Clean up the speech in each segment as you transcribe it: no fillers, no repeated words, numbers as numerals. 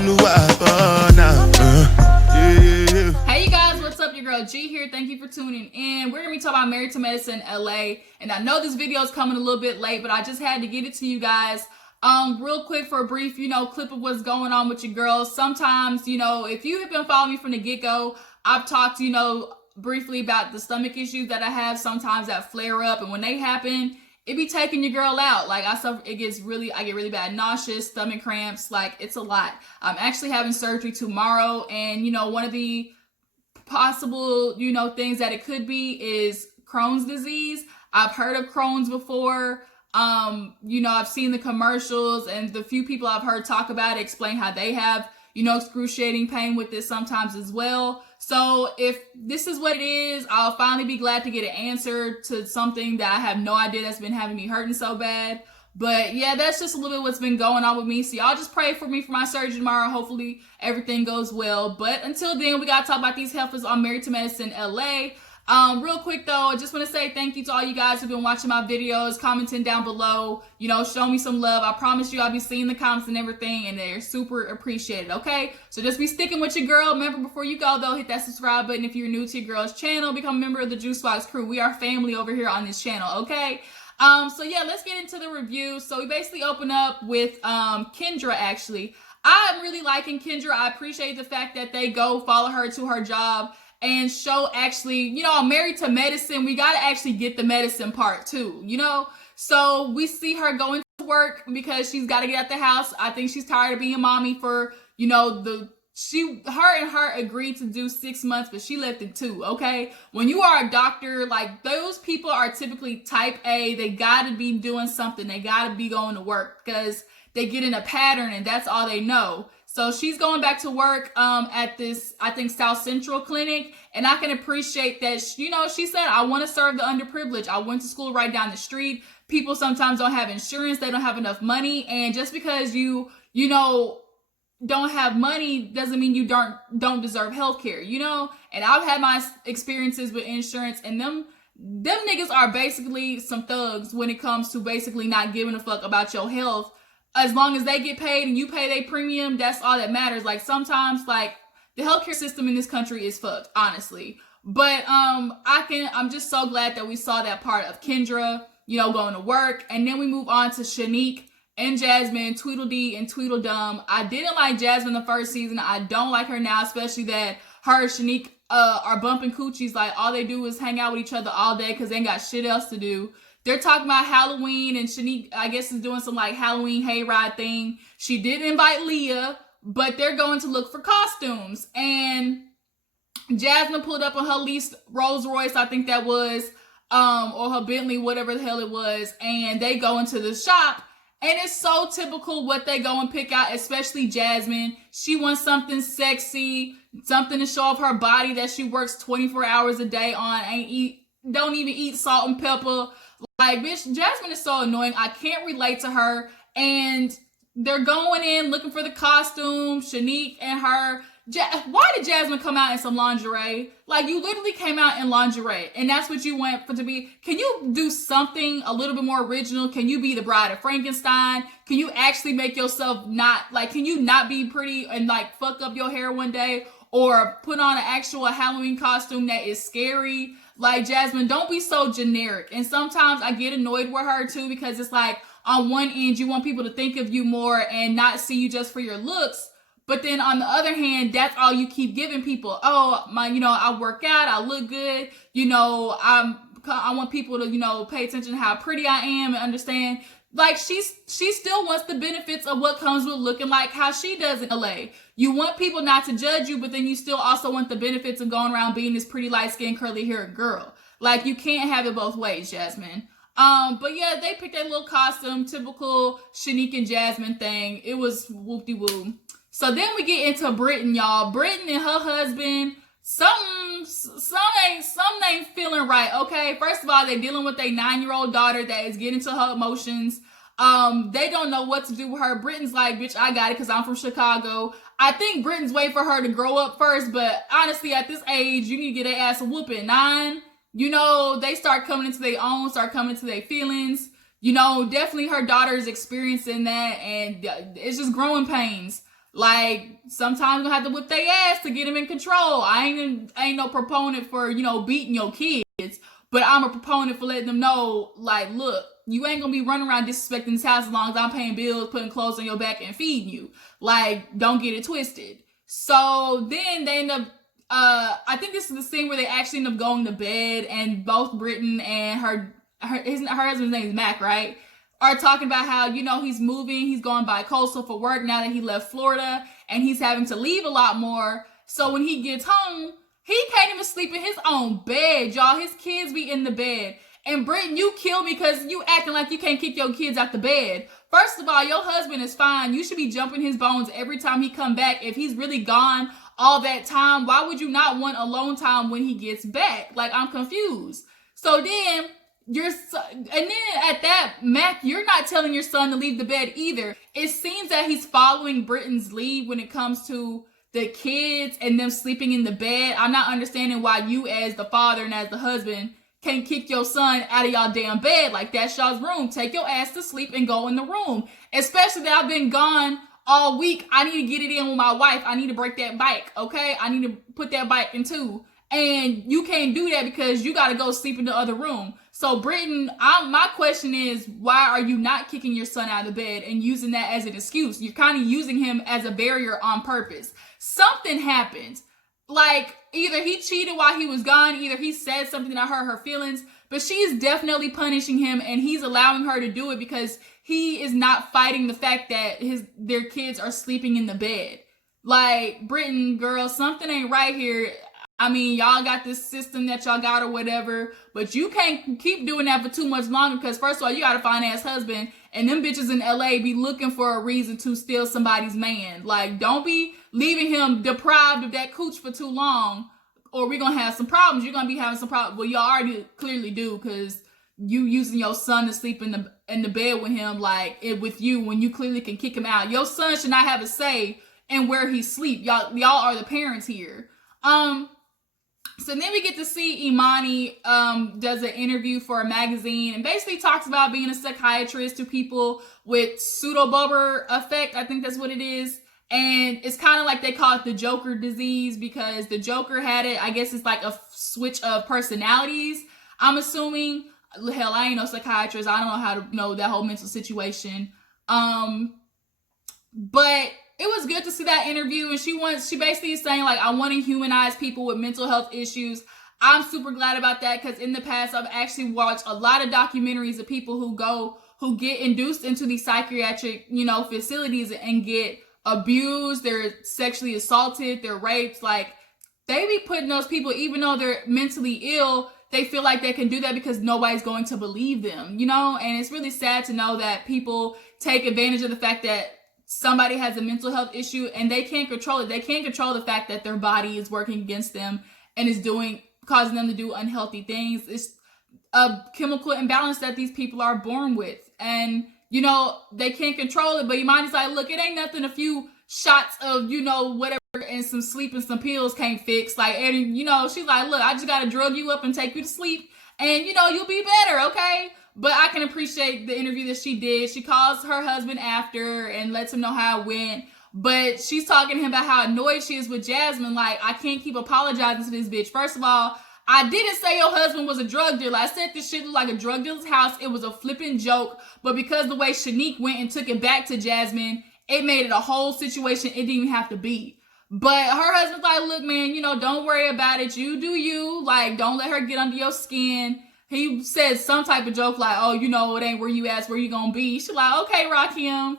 Hey you guys, what's up? Your girl G here. Thank you for tuning in. We're gonna be talking about Married to Medicine LA, and I know this video is coming a little bit late, but I just had to get it to you guys real quick for a brief, clip of what's going on with your girls. Sometimes, if you have been following me from the get-go, I've talked, briefly about the stomach issues that I have sometimes that flare up, and when they happen, it be taking your girl out. Like I get really bad nauseous, stomach cramps, like it's a lot. I'm actually having surgery tomorrow, and one of the possible, things that it could be is Crohn's disease. I've heard of Crohn's before. I've seen the commercials, and the few people I've heard talk about it explain how they have, excruciating pain with this sometimes as well. So if this is what it is, I'll finally be glad to get an answer to something that I have no idea that's been having me hurting so bad. But yeah, that's just a little bit what's been going on with me. So y'all just pray for me for my surgery tomorrow. Hopefully everything goes well. But until then, we got to talk about these heifers on Married to Medicine LA. Real quick though, I just want to say thank you to all you guys who've been watching my videos, commenting down below, show me some love. I promise you I'll be seeing the comments and everything, and they're super appreciated, okay? So just be sticking with your girl. Remember, before you go though, hit that subscribe button if you're new to your girl's channel. Become a member of the Juice Box crew. We are family over here on this channel, okay? So yeah, let's get into the review. So we basically open up with Kendra. Actually, I'm really liking Kendra. I appreciate the fact that they go follow her to her job and show actually, I'm Married to Medicine. We got to actually get the medicine part too, So we see her going to work because she's got to get out the house. I think she's tired of being a mommy for, her agreed to do 6 months, but she left in 2, okay? When you are a doctor, like those people are typically type A. They got to be doing something. They got to be going to work because they get in a pattern and that's all they know. So she's going back to work at this, I think, South Central clinic. And I can appreciate that, she said, I want to serve the underprivileged. I went to school right down the street. People sometimes don't have insurance. They don't have enough money. And just because you don't have money doesn't mean you don't deserve health care, And I've had my experiences with insurance, and them niggas are basically some thugs when it comes to basically not giving a fuck about your health. As long as they get paid and you pay their premium, that's all that matters. Like sometimes, like the healthcare system in this country is fucked, honestly. But I'm just so glad that we saw that part of Kendra, going to work. And then we move on to Shanique and Jasmine, Tweedledee and Tweedledum. I didn't like Jasmine the first season. I don't like her now, especially that her and Shanique are bumping coochies. Like all they do is hang out with each other all day because they ain't got shit else to do. They're talking about Halloween, and Shanique, I guess, is doing some like Halloween hayride thing. She did invite Leah, but they're going to look for costumes. And Jasmine pulled up on her leased Rolls Royce, I think that was, or her Bentley, whatever the hell it was. And they go into the shop, and it's so typical what they go and pick out, especially Jasmine. She wants something sexy, something to show off her body that she works 24 hours a day on, don't even eat salt and pepper. Like, bitch, Jasmine is so annoying. I can't relate to her. And they're going in looking for the costume. Shanique and her. Why did Jasmine come out in some lingerie? Like, you literally came out in lingerie. And that's what you want for to be. Can you do something a little bit more original? Can you be the bride of Frankenstein? Can you actually make yourself can you not be pretty and like fuck up your hair one day? Or put on an actual Halloween costume that is scary? Like, Jasmine, don't be so generic. And sometimes I get annoyed with her too, because it's like on one end you want people to think of you more and not see you just for your looks, but then on the other hand, that's all you keep giving people. Oh, I work out, I look good, I want people to pay attention to how pretty I am and understand. Like, she still wants the benefits of what comes with looking like how she does in LA. You want people not to judge you, but then you still also want the benefits of going around being this pretty light-skinned, curly-haired girl. Like, you can't have it both ways, Jasmine. But yeah, they picked that little costume, typical Shanique and Jasmine thing. It was whoop-de-woo. So then we get into Britton, y'all. Britton and her husband, something ain't feeling right, okay? First of all, they're dealing with a 9-year-old daughter that is getting to her emotions. They don't know what to do with her. Britton's like, bitch, I got it because I'm from Chicago. I think Britton's waiting for her to grow up first, but honestly, at this age, you need to get their ass a whooping. 9, they start coming into their own, start coming into their feelings. Definitely her daughter is experiencing that, and it's just growing pains. Like, sometimes you have to whip their ass to get them in control. I ain't no proponent for, beating your kids, but I'm a proponent for letting them know, like, look, you ain't gonna be running around disrespecting this house as long as I'm paying bills, putting clothes on your back, and feeding you. Like, don't get it twisted. So then they end up, I think this is the scene where they actually end up going to bed, and both Britton and her husband's name is Mac, right? Are talking about how, he's moving, he's going by coastal for work now that he left Florida, and he's having to leave a lot more. So when he gets home, he can't even sleep in his own bed, y'all. His kids be in the bed. And Britton, you kill me because you acting like you can't kick your kids out the bed. First of all, your husband is fine. You should be jumping his bones every time he come back. If he's really gone all that time, why would you not want alone time when he gets back? Like, I'm confused. So then and then at that, Mac, you're not telling your son to leave the bed either. It seems that he's following Britton's lead when it comes to the kids and them sleeping in the bed. I'm not understanding why you, as the father and as the husband, can't kick your son out of y'all damn bed. Like, that's y'all's room. Take your ass to sleep and go in the room. Especially that I've been gone all week. I need to get it in with my wife. I need to break that bike, okay? I need to put that bike in two. And you can't do that because you got to go sleep in the other room. So, Britton, my question is, why are you not kicking your son out of bed and using that as an excuse? You're kind of using him as a barrier on purpose. Something happened. Like, either he cheated while he was gone, either he said something that hurt her feelings, but she's definitely punishing him, and he's allowing her to do it because he is not fighting the fact that their kids are sleeping in the bed. Like, Britton, girl, something ain't right here. I mean, y'all got this system that y'all got or whatever, but you can't keep doing that for too much longer because, first of all, you got a fine-ass husband, and them bitches in LA be looking for a reason to steal somebody's man. Like, don't be leaving him deprived of that cooch for too long, or we're going to have some problems. You're going to be having some problems. Well, you already clearly do because you using your son to sleep in the bed with him, with you, when you clearly can kick him out. Your son should not have a say in where he sleep. Y'all are the parents here. So then we get to see Imani does an interview for a magazine and basically talks about being a psychiatrist to people with pseudo-bubber effect. I think that's what it is. And it's kind of like they call it the Joker disease because the Joker had it. I guess it's like a switch of personalities, I'm assuming. Hell, I ain't no psychiatrist. I don't know how to know that whole mental situation. But it was good to see that interview, and she basically is saying, like, I want to humanize people with mental health issues. I'm super glad about that because in the past I've actually watched a lot of documentaries of people who get induced into these psychiatric, facilities and get abused, they're sexually assaulted, they're raped. Like, they be putting those people, even though they're mentally ill, they feel like they can do that because nobody's going to believe them, and it's really sad to know that people take advantage of the fact that somebody has a mental health issue and they can't control it. They can't control the fact that their body is working against them and is causing them to do unhealthy things. It's a chemical imbalance that these people are born with. And, they can't control it, but Imani's like, look, it ain't nothing a few shots of, whatever, and some sleep and some pills can't fix. Like, and, she's like, look, I just got to drug you up and take you to sleep and, you'll be better, okay? But I can appreciate the interview that she did. She calls her husband after and lets him know how it went. But she's talking to him about how annoyed she is with Jasmine. Like, I can't keep apologizing to this bitch. First of all, I didn't say your husband was a drug dealer. I said this shit looked like a drug dealer's house. It was a flipping joke. But because the way Shanique went and took it back to Jasmine, it made it a whole situation it didn't even have to be. But her husband's like, look, man, don't worry about it. You do you. Like, don't let her get under your skin. He said some type of joke like, oh, it ain't where you ask where you gonna be. She's like, okay, Rakim.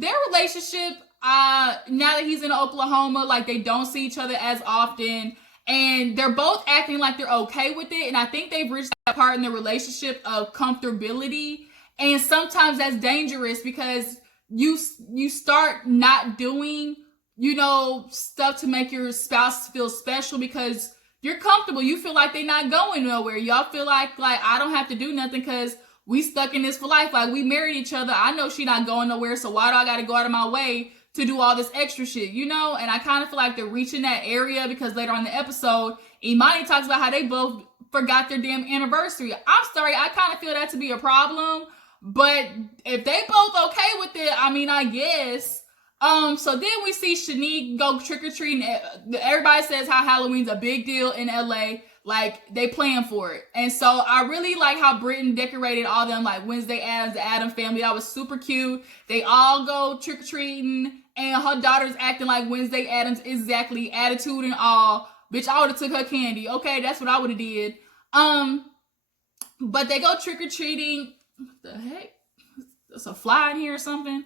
Their relationship, now that he's in Oklahoma, like, they don't see each other as often. And they're both acting like they're okay with it. And I think they've reached that part in their relationship of comfortability. And sometimes that's dangerous because you start not doing, stuff to make your spouse feel special because you're comfortable. You feel like they're not going nowhere. Y'all feel like I don't have to do nothing because we stuck in this for life. Like, we married each other. I know she not going nowhere. So why do I got to go out of my way to do all this extra shit, And I kind of feel like they're reaching that area because later on in the episode, Imani talks about how they both forgot their damn anniversary. I'm sorry. I kind of feel that to be a problem. But if they both okay with it, I mean, I guess. So then we see Shanique go trick-or-treating. Everybody says how Halloween's a big deal in LA. Like, they plan for it. And so I really like how Britton decorated all them, like Wednesday Addams, the Adam family. That was super cute. They all go trick-or-treating, and her daughter's acting like Wednesday Addams, exactly, attitude and all. Bitch, I would have took her candy. Okay, that's what I would have did. But they go trick-or-treating. What the heck? There's a fly in here or something.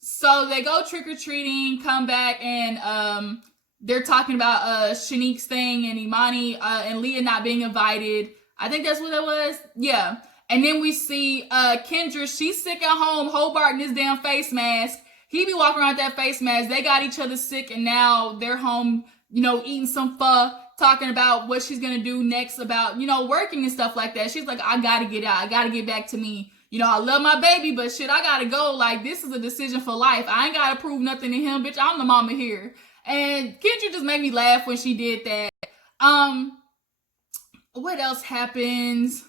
So they go trick-or-treating, come back, and they're talking about Shanique's thing and Imani and Leah not being invited. I think that's what that was. Yeah. And then we see Kendra. She's sick at home, Hobart in this damn face mask. He be walking around with that face mask. They got each other sick, and now they're home, eating some pho, talking about what she's going to do next about, working and stuff like that. She's like, I got to get out. I got to get back to me. I love my baby, but shit, I gotta go. Like, this is a decision for life. I ain't gotta prove nothing to him, bitch. I'm the mama here. And Kendra just made me laugh when she did that. What else happens?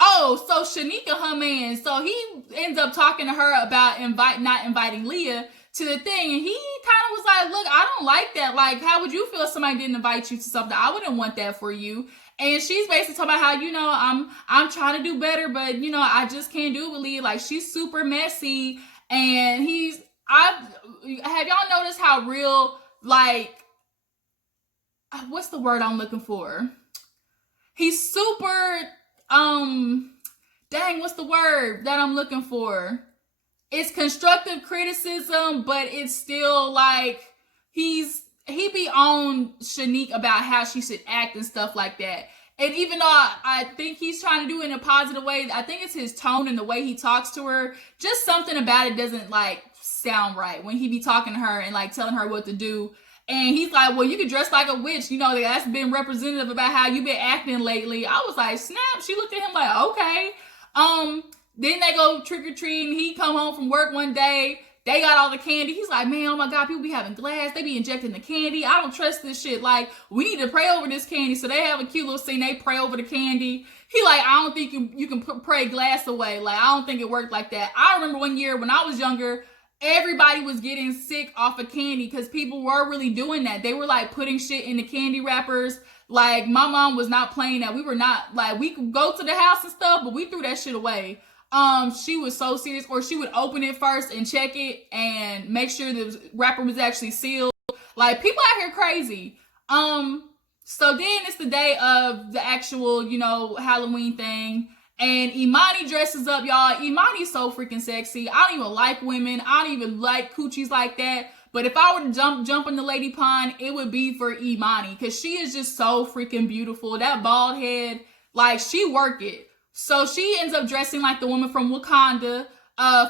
Oh, so Shanique and her man, so he ends up talking to her about not inviting Leah to the thing, and he kind of was like, look, I don't like that. Like, how would you feel if somebody didn't invite you to something? I wouldn't want that for you. And she's basically talking about how, I'm trying to do better, but, I just can't do it with Leah. Like, she's super messy. And have y'all noticed how real, like, what's the word I'm looking for? He's super, what's the word that I'm looking for? It's constructive criticism, but it's still like, he be on Shanique about how she should act and stuff like that. And even though I think he's trying to do it in a positive way, I think it's his tone and the way he talks to her. Just something about it doesn't, like, sound right when he be talking to her and, like, telling her what to do. And he's like, well, you can dress like a witch. That's been representative about how you've been acting lately. I was like, snap. She looked at him like, okay. Then they go trick-or-treating. He come home from work one day. They got all the candy. He's like, man, oh my God, people be having glass. They be injecting the candy. I don't trust this shit. Like, we need to pray over this candy. So they have a cute little scene. They pray over the candy. He like, I don't think you can pray glass away. Like, I don't think it worked like that. I remember one year when I was younger, everybody was getting sick off of candy because people were really doing that. They were like putting shit in the candy wrappers. Like, my mom was not playing that. We were not, like, we could go to the house and stuff, but we threw that shit away. She was so serious, or she would open it first and check it and make sure the wrapper was actually sealed. Like, people out here crazy. So then it's the day of the actual, Halloween thing. And Imani dresses up, y'all. Imani's so freaking sexy. I don't even like women. I don't even like coochies like that. But if I were to jump in the lady pond, it would be for Imani. Because she is just so freaking beautiful. That bald head, like, she work it. So she ends up dressing like the woman from Wakanda,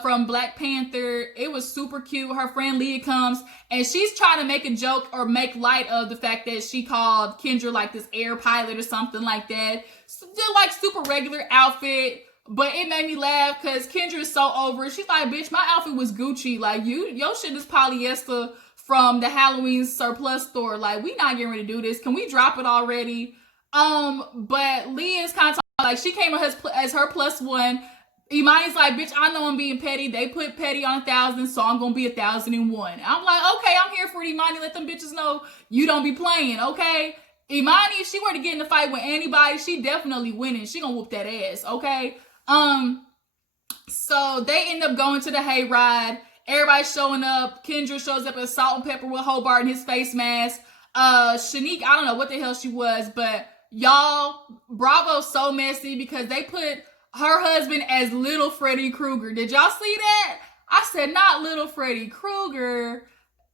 from Black Panther. It was super cute. Her friend Leah comes, and she's trying to make a joke or make light of the fact that she called Kendra like this air pilot or something like that. Still like super regular outfit, but it made me laugh because Kendra is so over it. She's like, bitch, my outfit was Gucci. Like, your shit is polyester from the Halloween surplus store. Like, we not getting ready to do this. Can we drop it already? But Leah's kind of like, she came as her plus one. Imani's like, bitch, I know I'm being petty. They put petty on 1,000, so I'm gonna be 1,001. I'm like, okay, I'm here for it, Imani. Let them bitches know you don't be playing, okay? Imani, if she were to get in the fight with anybody, she definitely winning. She gonna whoop that ass, okay? So they end up going to the hayride. Everybody's showing up. Kendra shows up as Salt and Pepper with Hobart in his face mask. Shanique, I don't know what the hell she was, but y'all, Bravo's so messy because they put her husband as little Freddy Krueger. Did y'all see that? I said, not little Freddy Krueger.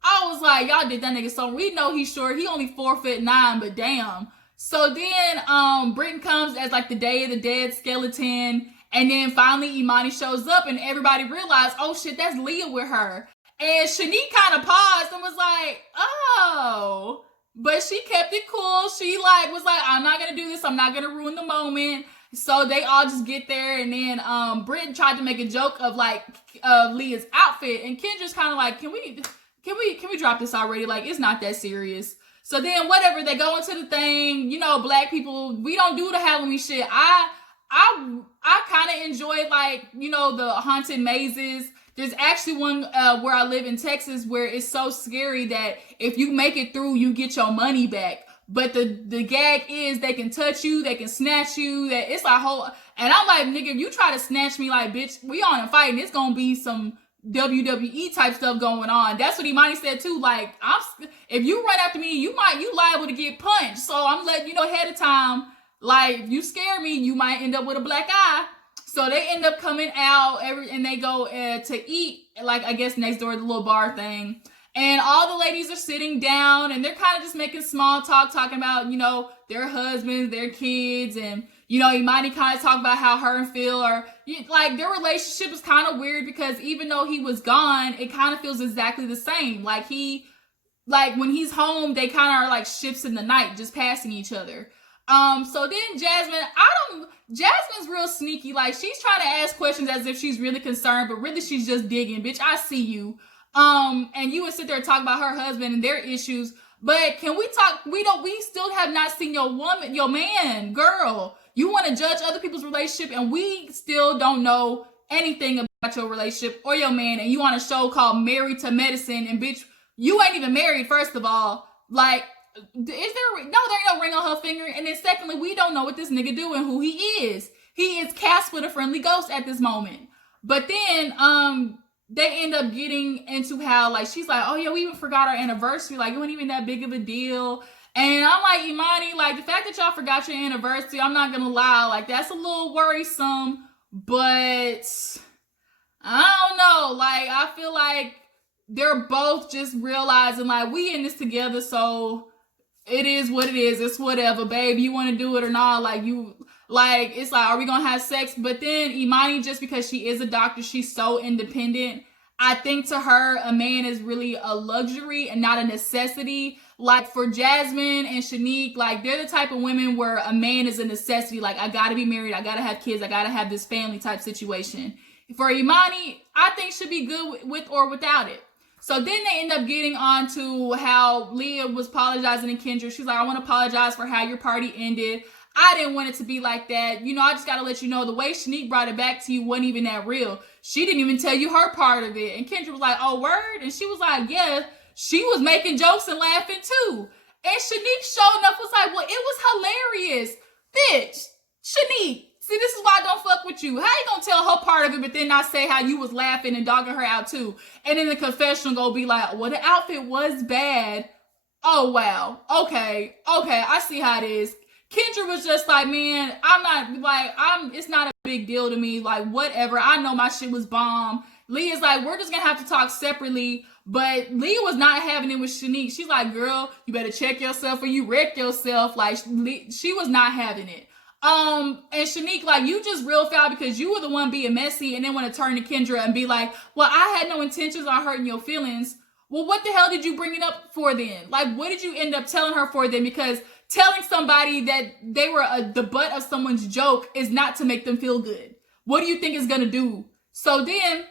I was like, y'all did that nigga so. We know he's short. He only 4'9", but damn. So then Britton comes as like the Day of the Dead skeleton. And then finally Imani shows up and everybody realized, oh shit, that's Leah with her. And Shanique kind of paused and was like, oh. But she kept it cool. She was like, I'm not going to do this. I'm not going to ruin the moment. So they all just get there. And then Britton tried to make a joke of Leah's outfit. And Kendra's kind of like, can we drop this already? Like, it's not that serious. So then whatever, they go into the thing. Black people, we don't do the Halloween shit. I kind of enjoyed the haunted mazes. There's actually one where I live in Texas where it's so scary that if you make it through, you get your money back. But the gag is they can touch you, they can snatch you. That it's like whole. And I'm like, nigga, if you try to snatch me, like, bitch, we on a fight, and it's gonna be some WWE type stuff going on. That's what Imani said too. Like, if you run after me, you liable to get punched. So I'm letting you know ahead of time. Like, if you scare me, you might end up with a black eye. So they end up coming out and they go to eat, like, I guess next door, the little bar thing. And all the ladies are sitting down and they're kind of just making small talk, talking about, you know, their husbands, their kids. And, you know, Imani kind of talk about how her and Phil are, like, their relationship is kind of weird because even though he was gone, it kind of feels exactly the same. Like, when he's home, they kind of are like ships in the night, just passing each other. So then Jasmine's real sneaky. Like, she's trying to ask questions as if she's really concerned, but really she's just digging. Bitch, I see you. And you would sit there and talk about her husband and their issues. But can we talk? We still have not seen your man, girl. You want to judge other people's relationship and we still don't know anything about your relationship or your man. And you on a show called Married to Medicine. And bitch, you ain't even married, first of all. Like, there ain't no ring on her finger. And then secondly, we don't know what this nigga doing, who he is. He is Casper the Friendly Ghost at this moment. But then they end up getting into how, like, she's like, oh yeah, we even forgot our anniversary. Like, it wasn't even that big of a deal. And I'm like, Imani, like, the fact that y'all forgot your anniversary, I'm not gonna lie, like, that's a little worrisome. But I don't know. Like, I feel like they're both just realizing, like, we in this together, so it is what it is. It's whatever, babe. You want to do it or not? It's like, are we gonna have sex? But then Imani, just because she is a doctor, she's so independent. I think to her, a man is really a luxury and not a necessity. Like, for Jasmine and Shanique, like, they're the type of women where a man is a necessity. Like, I gotta be married, I gotta have kids, I gotta have this family type situation. For Imani, I think she'd be good with or without it. So then they end up getting on to how Leah was apologizing to Kendra. She's like, I want to apologize for how your party ended. I didn't want it to be like that. You know, I just got to let you know the way Shanique brought it back to you wasn't even that real. She didn't even tell you her part of it. And Kendra was like, oh, word? And she was like, yeah, she was making jokes and laughing too. And Shanique showing up was like, well, it was hilarious. Bitch, Shanique. See, this is why I don't fuck with you. How you gonna tell her part of it, but then not say how you was laughing and dogging her out too? And then the confessional go be like, well, the outfit was bad. Oh, wow. Okay, I see how it is. Kendra was just like, man, it's not a big deal to me. Like, whatever. I know my shit was bomb. Leah's like, we're just gonna have to talk separately. But Leah was not having it with Shanique. She's like, girl, you better check yourself or you wreck yourself. Like, she was not having it. And Shanique, like, you just real foul because you were the one being messy and then want to turn to Kendra and be like, well, I had no intentions on hurting your feelings. Well, what the hell did you bring it up for then? Like, what did you end up telling her for then? Because telling somebody that they were the butt of someone's joke is not to make them feel good. What do you think it's going to do? So then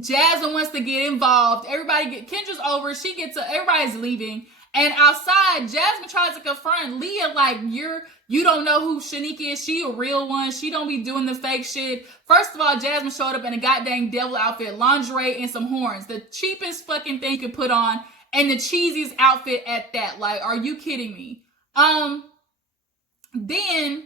Jasmine wants to get involved. Kendra's over. Everybody's leaving. And outside, Jasmine tries to confront Leah like, you don't know who Shanique is. She a real one. She don't be doing the fake shit. First of all, Jasmine showed up in a goddamn devil outfit, lingerie, and some horns. The cheapest fucking thing you could put on, and the cheesiest outfit at that. Like, are you kidding me? Then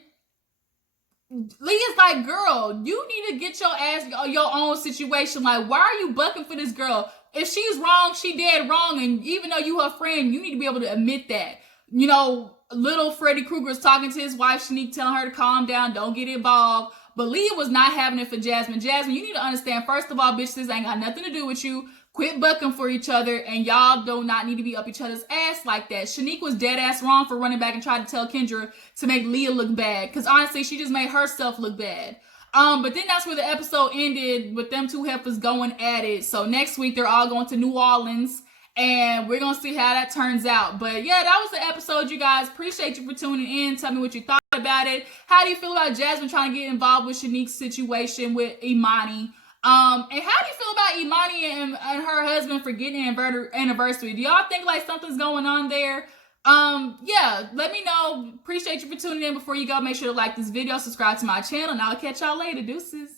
Leah's like, girl, you need to get your ass your own situation. Like, why are you bucking for this girl? If she's wrong, she dead wrong. And even though you her friend, you need to be able to admit that. You know, little Freddy Krueger's talking to his wife, Shanique, telling her to calm down, don't get involved. But Leah was not having it for Jasmine. Jasmine, you need to understand, first of all, bitch, this ain't got nothing to do with you. Quit bucking for each other, and y'all do not need to be up each other's ass like that. Shanique was dead ass wrong for running back and trying to tell Kendra to make Leah look bad. Because honestly, she just made herself look bad. But then that's where the episode ended with them two heifers going at it. So next week, they're all going to New Orleans. And we're going to see how that turns out. But yeah, that was the episode, you guys. Appreciate you for tuning in. Tell me what you thought about it. How do you feel about Jasmine trying to get involved with Shanique's situation with Imani? And how do you feel about Imani and her husband for getting an anniversary? Do y'all think like something's going on there? Yeah, let me know. Appreciate you for tuning in. Before you go, make sure to like this video, subscribe to my channel, and I'll catch y'all later. Deuces.